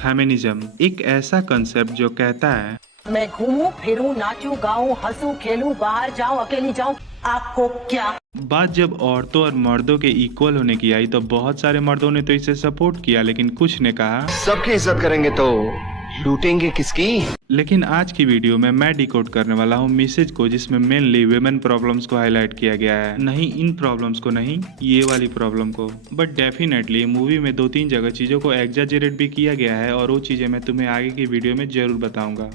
Feminism एक ऐसा concept जो कहता है मैं घूमूं फिरूं नाचूं गाऊं हंसूं खेलूं बाहर जाऊं अकेली जाऊं आपको क्या। बात जब औरतों और मर्दों के इक्वल होने की आई तो बहुत सारे मर्दों ने तो इसे सपोर्ट किया, लेकिन कुछ ने कहा सबकी इज्जत करेंगे तो लूटेंगे किसकी। लेकिन आज की वीडियो में मैं डिकोड करने वाला हूँ मैसेज को, जिसमें मेनली वुमेन प्रॉब्लम्स को हाईलाइट किया गया है। नहीं इन प्रॉब्लम्स को, नहीं ये वाली प्रॉब्लम को। बट डेफिनेटली मूवी में 2-3 जगह चीज़ों को एग्जैजरेट भी किया गया है और वो चीज़ें मैं तुम्हें आगे की वीडियो में जरूर बताऊंगा।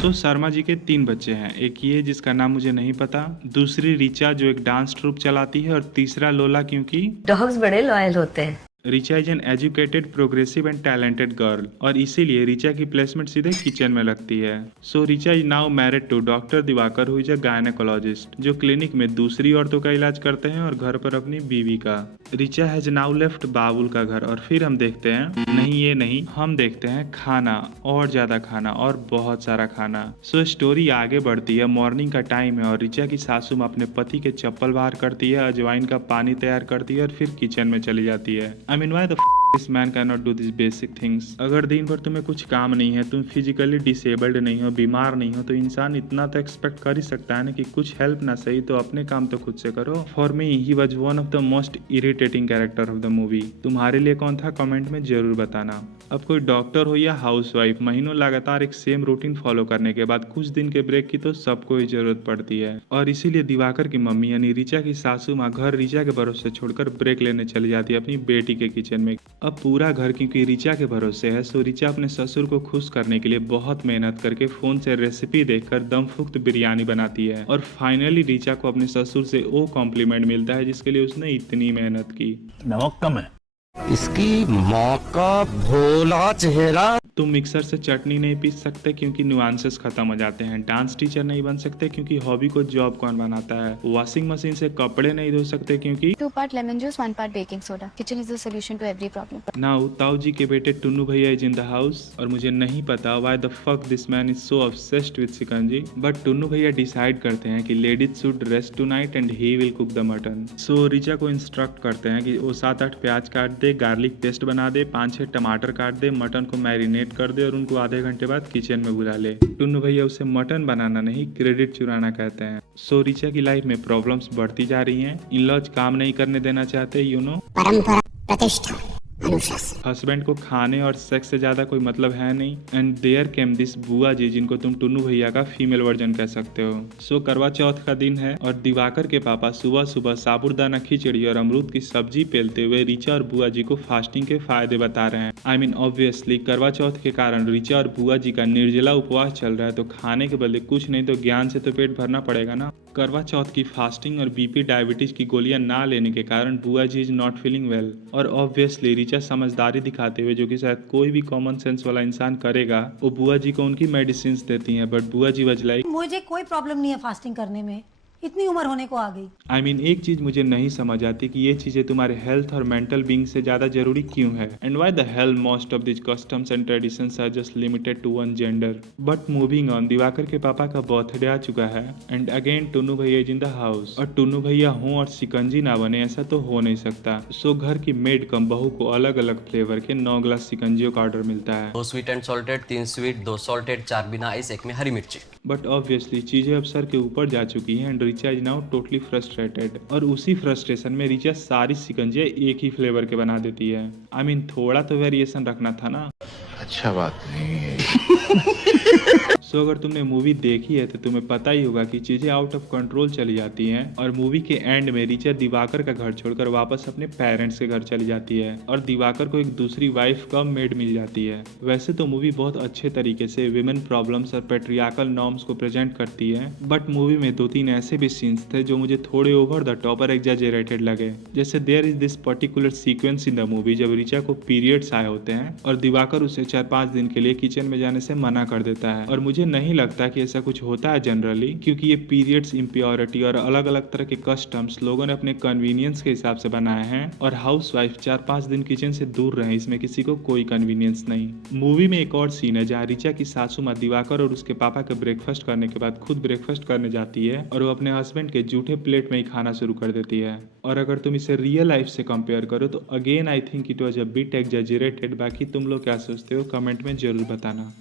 सो शर्मा जी के 3 बच्चे हैं, एक ये जिसका नाम मुझे नहीं पता, दूसरी रिचा जो एक डांस ट्रूप चलाती है, और तीसरा लोला, क्योंकि डॉग्स बड़े लॉयल होते हैं। Richa is an educated, progressive and talented girl, और इसीलिए रिचा की प्लेसमेंट सीधे किचन में लगती है। So Richa is now married to doctor Diwakar, who is a gynaecologist, जो क्लिनिक में दूसरी औरतों का इलाज करते हैं और घर पर अपनी बीवी का। रिचा हैज नाउ लेफ्ट बाबुल का घर, और फिर हम देखते हैं, नहीं ये नहीं, हम देखते हैं खाना, और ज्यादा खाना, और बहुत सारा खाना। सो स्टोरी आगे बढ़ती है। मॉर्निंग का टाइम है और रिचा की सासू माँ अपने पति के चप्पल बाहर करती है, अजवाइन का पानी तैयार करती है और फिर किचन में चली जाती है। I mean, why the this man cannot do these basic things? अगर दिन भर तुम्हें कुछ काम नहीं है, तुम फिजिकली डिसेबल्ड नहीं हो, बीमार नहीं हो, तो इंसान इतना तो एक्सपेक्ट कर ही सकता है ना कि कुछ हेल्प ना सही तो अपने काम तो खुद से करो। For me he was one of the most irritating character of the movie. तुम्हारे लिए कौन था, कमेंट में जरूर बताना। अब कोई डॉक्टर हो या हाउसवाइफ, महीनों लगातार एक सेम रूटीन फॉलो करने के बाद कुछ दिन के ब्रेक की तो सबको ही जरूरत पड़ती है, और इसीलिए दिवाकर की मम्मी यानी रिचा की सासू माँ घर रिचा के भरोसे छोड़कर ब्रेक लेने चली जाती है अपनी बेटी के किचन में। अब पूरा घर क्योंकि रिचा के भरोसे है, सो रिचा अपने ससुर को खुश करने के लिए बहुत मेहनत करके फोन से रेसिपी देखकर दमफुक्त बिरयानी बनाती है, और फाइनली रिचा को अपने ससुर से वो कॉम्प्लीमेंट मिलता है जिसके लिए उसने इतनी मेहनत की। नमक कम है। इसकी माँ का भोला चेहरा। तुम मिक्सर से चटनी नहीं पीस सकते क्योंकि नुआंसेस खत्म हो जाते हैं। डांस टीचर नहीं बन सकते क्योंकि हॉबी को जॉब कौन बनाता है। वॉशिंग मशीन से कपड़े नहीं धो सकते क्योंकि 2 part lemon juice, 1 part baking soda. Kitchen is the solution to every problem. Now ताऊ जी के बेटे टुन्नू भैया इज इन द हाउस, और मुझे नहीं पता why the fuck this man is so obsessed with shikanji, but Tunnu भैया डिसाइड करते हैं कि ladies should rest tonight and he will cook the mutton. So Richa को इंस्ट्रक्ट करते हैं कि वो 7-8 प्याज काट दे, गार्लिक पेस्ट बना दे, 5-6 टमाटर काट दे, मटन को मैरिनेट कर दे और उनको आधे घंटे बाद किचन में बुला ले। टुन्नू भैया उसे मटन बनाना नहीं, क्रेडिट चुराना कहते हैं। सो रिचा की लाइफ में प्रॉब्लम्स बढ़ती जा रही हैं। इन-लॉज काम नहीं करने देना चाहते, यू नो, परंपरा, प्रतिष्ठा, अनुशासन। हस्बैंड को खाने और सेक्स से ज्यादा कोई मतलब है नहीं। एंड देयर केम दिस बुआ जी, जिनको तुम टुन्नू भैया का फीमेल वर्जन कह सकते हो। सो करवा चौथ का दिन है और दिवाकर के पापा सुबह सुबह साबूदाना खिचड़ी और अमरूद की सब्जी पेलते हुए रिचा और बुआ जी को फास्टिंग के फायदे बता रहे हैं। आई मीन ऑब्वियसली करवा चौथ के कारण रिचा और बुआ जी का निर्जला उपवास चल रहा है, तो खाने के बदले कुछ नहीं तो ज्ञान से तो पेट भरना पड़ेगा ना। करवा चौथ की फास्टिंग और बीपी डायबिटीज की गोलियां ना लेने के कारण बुआ जी इज नॉट फीलिंग वेल, और ऑब्वियसली रिचा समझदारी दिखाते हुए, जो कि शायद कोई भी कॉमन सेंस वाला इंसान करेगा, वो बुआ जी को उनकी मेडिसिन देती हैं। बट बुआ जी वाज लाइक, मुझे कोई प्रॉब्लम नहीं है फास्टिंग करने में, इतनी उम्र होने को आ गई। आई मीन एक चीज मुझे नहीं समझ आती कि ये चीजें तुम्हारे हेल्थ और मेंटल बीइंग से ज्यादा जरूरी क्यों है, and why the hell most of this customs and traditions are just limited to one gender. But moving on, Diwakar के पापा का बर्थडे आ चुका है एंड अगेन टुन्नू भैया इज इन द हाउस, और टुन्नू भैया हो और शिकंजी ना बने ऐसा तो हो नहीं सकता। सो घर की मेड कम बहू को अलग अलग फ्लेवर के 9 ग्लास शिकंजियों का ऑर्डर मिलता है। 2 sweet and salted, 3 sweet, 2 salted, 4 बिना आइस, 1 में हरी मिर्ची। बट ऑब्वियसली चीजें अब सर के ऊपर जा चुकी हैं and Richa is now totally frustrated, और उसी फ्रस्ट्रेशन में रिचा सारी शिकंजियां एक ही फ्लेवर के बना देती है। आई मीन थोड़ा तो वेरिएशन रखना था ना। अच्छा बात नहीं है। सो अगर तुमने मूवी देखी है तो तुम्हें पता ही होगा कि चीजें आउट ऑफ कंट्रोल चली जाती हैं, और मूवी के एंड में रिचा दिवाकर का घर छोड़कर वापस अपने पेरेंट्स के घर चली जाती है, और दिवाकर को एक दूसरी वाइफ कम मेड मिल जाती है। वैसे तो मूवी बहुत अच्छे तरीके से विमेन प्रॉब्लम्स और पेट्रियार्कल नॉर्म्स को प्रेजेंट करती है, बट मूवी में 2-3 ऐसे भी सीन्स थे जो मुझे थोड़े ओवर द टॉप और एग्जैजरेटेड लगे। जैसे there is this particular sequence in the movie जब रिचा को पीरियड्स आए होते हैं और दिवाकर उसे 4-5 दिन के लिए किचन में जाने से मना कर देता है, और मुझे नहीं लगता कि ऐसा कुछ होता है जनरली, क्योंकि ये पीरियड्स, इम्प्योरिटी और अलग अलग तरह के कस्टम्स लोगों ने अपने कन्वीनियंस के हिसाब से बनाए हैं, और हाउसवाइफ 4-5 दिन किचन से दूर रहे, इसमें किसी को कोई कन्वीनियंस नहीं। मूवी में एक और सीन है जहाँ रिचा की सासू माँ दिवाकर और उसके पापा के ब्रेकफास्ट करने के बाद खुद ब्रेकफास्ट करने जाती है और वो अपने हस्बैंड के जूठे प्लेट में ही खाना शुरू कर देती है। और अगर तुम इसे रियल लाइफ से कंपेयर करो तो again I think it was a bit exaggerated. बाकी तुम लोग क्या सोचते हो कमेंट में जरूर बताना।